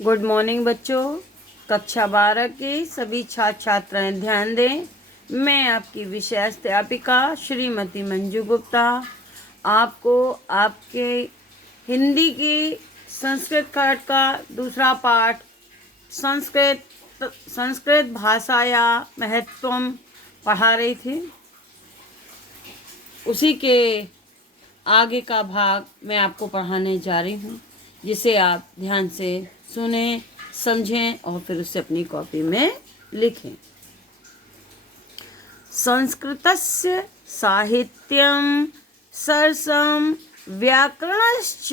Good morning बच्चों। कक्षा 12 के सभी छात्र छात्राएं ध्यान दें। मैं आपकी विषय अध्यापिका श्रीमती मंजू गुप्ता आपको आपके हिंदी की संस्कृत पाठ का दूसरा पाठ संस्कृत भाषा या महत्वम पढ़ा रही थी। उसी के आगे का भाग मैं आपको पढ़ाने जा रही हूँ, जिसे आप ध्यान से सुने, समझें और फिर उसे अपनी कॉपी में लिखें। संस्कृतस्य साहित्यं सरसं व्याकरणश्च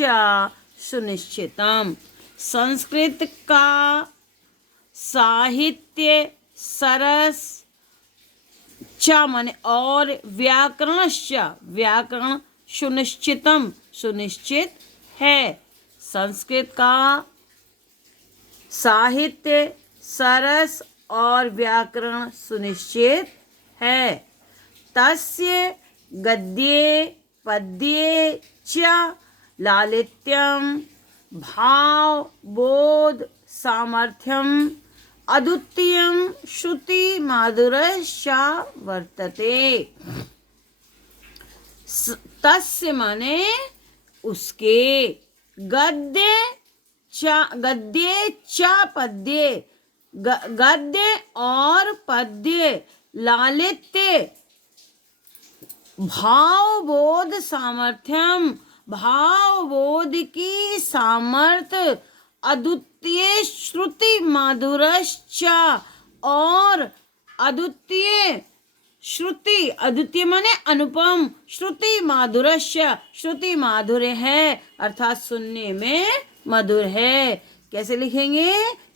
सुनिश्चितम्। संस्कृत का साहित्य सरस च माने और व्याकरणश्च व्याकरण सुनिश्चितम सुनिश्चित है। संस्कृत का साहित्य सरस और व्याकरण सुनिश्चित है। तस्य गद्ये पद्ये च लालित्यम भाव बोध सामर्थ्यम अद्वितीयं श्रुति माधुर्यश्च वर्तते। तस्य माने उसके, गद्य च पद्य गद्य और पद्य, लालित्य भावबोध सामर्थ्यम भावबोध की सामर्थ्य, अद्वितीय श्रुति माधुर्यश्च और अद्वितीय श्रुति, अद्वितीय माने अनुपम, श्रुति माधुर्यश्च श्रुति माधुर्य है अर्थात सुनने में मधुर है। कैसे लिखेंगे?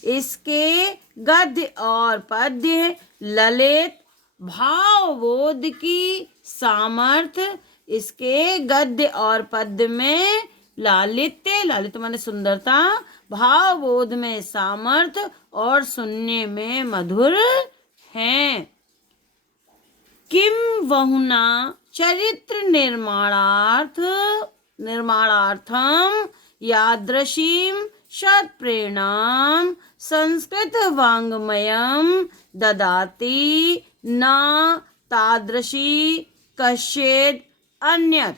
इसके गद्य और पद्य ललित भावबोध की सामर्थ्य, इसके गद्य और पद्य में लालित्य, लालित माने सुंदरता, भावबोध में सामर्थ्य और सुनने में मधुर हैं। किम बहुना चरित्र निर्माणार्थम यादृशीं सत्प्रेरणां संस्कृत वाङ्मयं ददाति न तादृशी कश्चित् अन्यत्।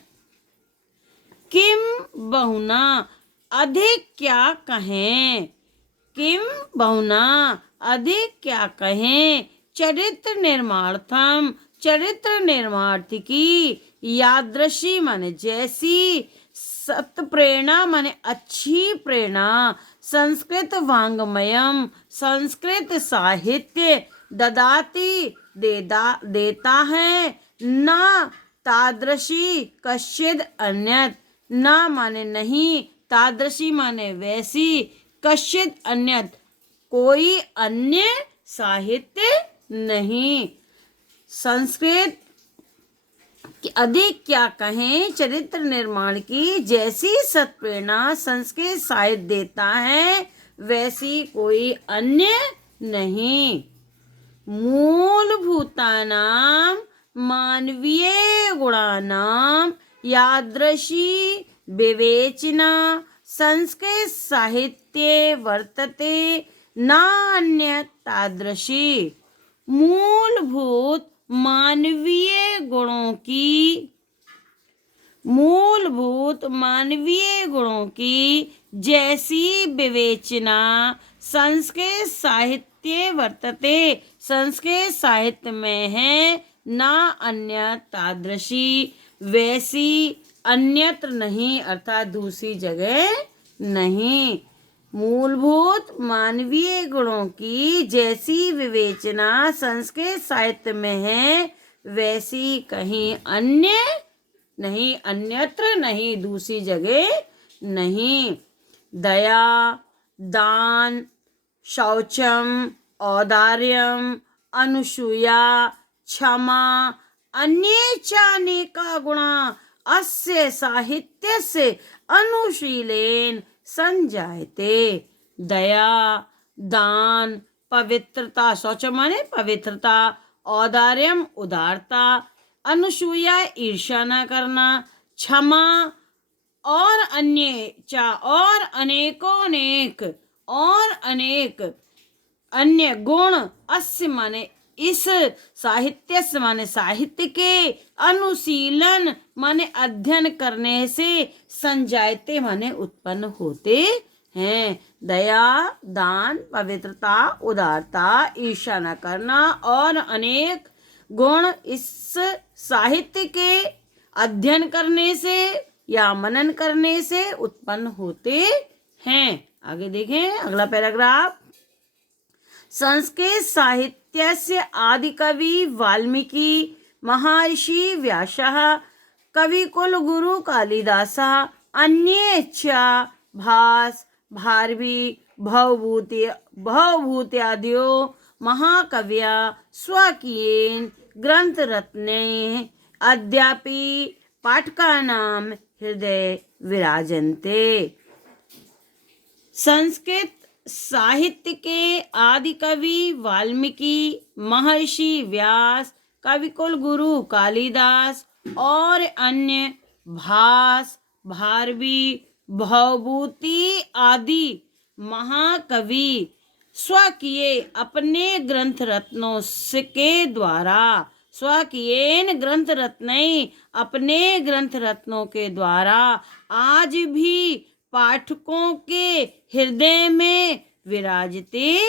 किम बहुना अधिक क्या कहें, किम बहुना अधिक क्या कहें, चरित्र निर्माणार्थम चरित्र निर्माणार्थ की, यादृशी माने जैसी, सत प्रेरणा माने अच्छी प्रेरणा, संस्कृत वाङ्मयम संस्कृत साहित्य, ददाति देता है, न तादृशी कश्चिद अन्यत, न माने नहीं, तादृशी माने वैसी, कश्चिद अन्यत कोई अन्य साहित्य नहीं। संस्कृत कि अधिक क्या कहें, चरित्र निर्माण की जैसी सत्प्रेरणा संस्कृत साहित्य देता है वैसी कोई अन्य नहीं। मूलभूतानां मानवीय गुणानां यादृशी विवेचना संस्कृत साहित्ये वर्तते नान्य तादृशी। मूलभूत मानवीय गुणों की जैसी विवेचना संस्कृत साहित्य वर्तते संस्कृत साहित्य में है, ना अन्य तादृशी वैसी अन्यत्र नहीं अर्थात दूसरी जगह नहीं। मूलभूत मानवीय गुणों की जैसी विवेचना संस्कृत साहित्य में है वैसी कहीं अन्य नहीं, अन्यत्र नहीं, दूसरी जगह नहीं। दया, दान, शौचम, औदार्यम, अनुसूया, क्षमा, अन्ये च अनेका गुणा अस्य साहित्यस्य अनुशीलेन संजायते। दया, दान, पवित्रता, शौच माने पवित्रता, औदार्यम उदारता, अनुसूया ईर्ष्या न करना, क्षमा और अन्य चा और अनेकों अनेक और अनेक अन्य गुण अस्य माने इस साहित्य से माने साहित्य के अनुशीलन माने अध्ययन करने से संजायते माने उत्पन्न होते हैं। दया, दान, पवित्रता, उदारता, ईर्ष्या न करना और अनेक गुण इस साहित्य के अध्ययन करने से या मनन करने से उत्पन्न होते हैं। आगे देखें अगला पैराग्राफ। संस्कृत साहित्यस्य आदिकवि वाल्मीकि, महर्षि व्यासः, कविकुल गुरु कालिदासः, अन्ये च भास, भारवी, भवभूत्यादयो महाकवयः स्वकीयेन ग्रंथरत्नैः अद्यापि पाठकानां हृदये विराजन्ते। संस्कृत साहित्य के आदि कवि वाल्मीकि, महर्षि व्यास, कविकुल गुरु कालिदास और अन्य भास, भारवी, भवभूति आदि महाकवि स्वकीय अपने ग्रंथ रत्नों के द्वारा, स्वकीयेन ग्रंथ रत्नैः अपने ग्रंथ रत्नों के द्वारा आज भी पाठकों के हृदय में विराजते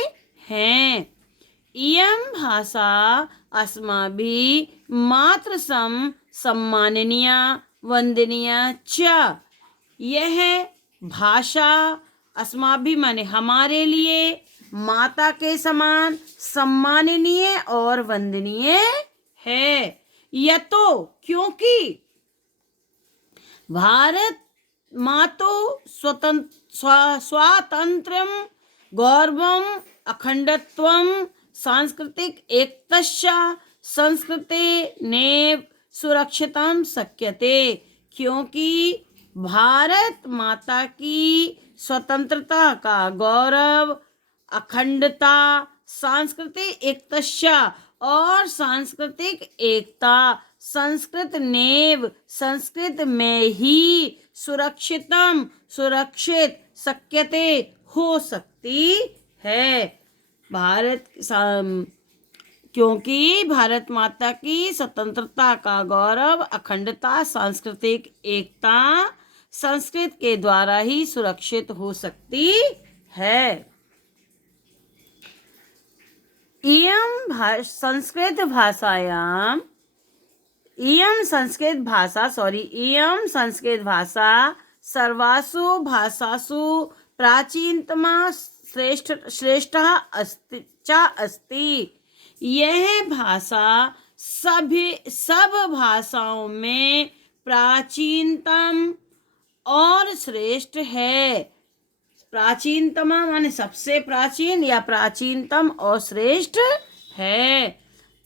हैं। इयं भाषा अस्माभिः मात्र सम्माननीया वंदनीया च। यह भाषा अस्माभिः माने हमारे लिए माता के समान सम्माननीय और वंदनीय है। यह तो क्योंकि भारत मातो स्वातंत्र्यम गौरवम अखंडत्वम सांस्कृतिक एकतश्च संस्कृते नेव सुरक्षितम शक्यते। क्योंकि भारत माता की स्वतंत्रता का गौरव, अखंडता, सांस्कृतिक एकता और सांस्कृतिक एकता संस्कृत नेव संस्कृत में ही सुरक्षित शक्यते हो सकती है। क्योंकि भारत माता की स्वतंत्रता का गौरव, अखंडता, सांस्कृतिक एकता संस्कृत के द्वारा ही सुरक्षित हो सकती है। इयं संस्कृत भाषा सर्वासु भाषासु प्राचीनतमा श्रेष्ठः अस्ति। यह भाषा सब भाषाओं में प्राचीनतम और श्रेष्ठ है। प्राचीनतम माने सबसे प्राचीन या प्राचीनतम और श्रेष्ठ है।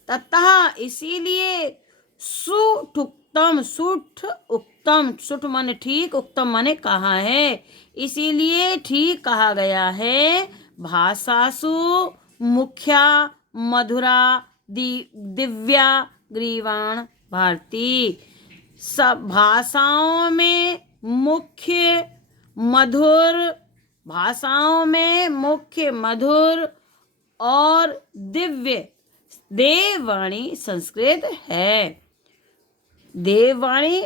तथा इसीलिए सुठ माने ठीक, उत्तम माने कहा है, इसीलिए ठीक कहा गया है। भाषासु मुख्या मधुरा दिव्या ग्रीवाण भारती। सब भाषाओं में मुख्य मधुर और दिव्य देववाणी संस्कृत है। देववाणी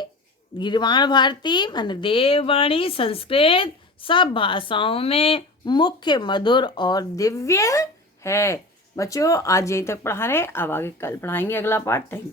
गिरवाण भारती माने देववाणी संस्कृत सब भाषाओं में मुख्य, मधुर और दिव्य है। बच्चों आज यहीं तक पढ़ा रहे, अब आगे कल पढ़ाएंगे अगला पार्ट। Thank you.